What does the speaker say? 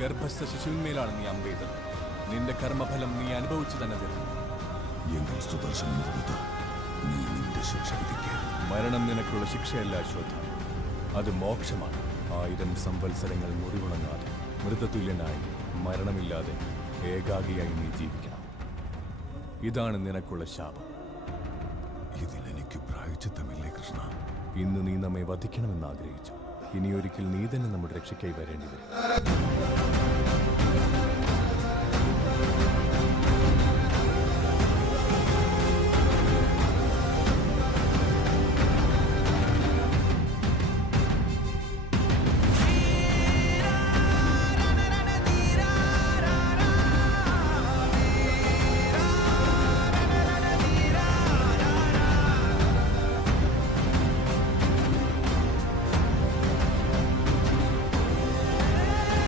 ഗർഭസ്ഥ ശിശുവിന്മേലാണ് നീ അമ്പെയ്തത്. നിന്റെ കർമ്മഫലം നീ അനുഭവിച്ചു തന്നെ തീർന്നു. എങ്കിൽ സുദർശനം കൊടുത്ത് നീ നിന്റെ ശിക്ഷ വിധിക്കുക. മരണം നിനക്കുള്ള ശിക്ഷയല്ല അശ്വത്ഥ, അത് മോക്ഷമാണ്. 1000 സംവത്സരങ്ങൾ മുറിവുണങ്ങാതെ മൃതതുല്യനായി മരണമില്ലാതെ ഏകാഗിയായി നീ ജീവിക്കണം. ഇതാണ് നിനക്കുള്ള ശാപം. ഇതിലെനിക്ക് പ്രായച്ചിത്തമില്ലേ കൃഷ്ണ? ഇന്ന് നീ നമ്മെ വധിക്കണമെന്ന് ആഗ്രഹിച്ചു. ഇനിയൊരിക്കൽ നീ തന്നെ നമ്മുടെ രക്ഷയ്ക്കായി വരേണ്ടി വരും.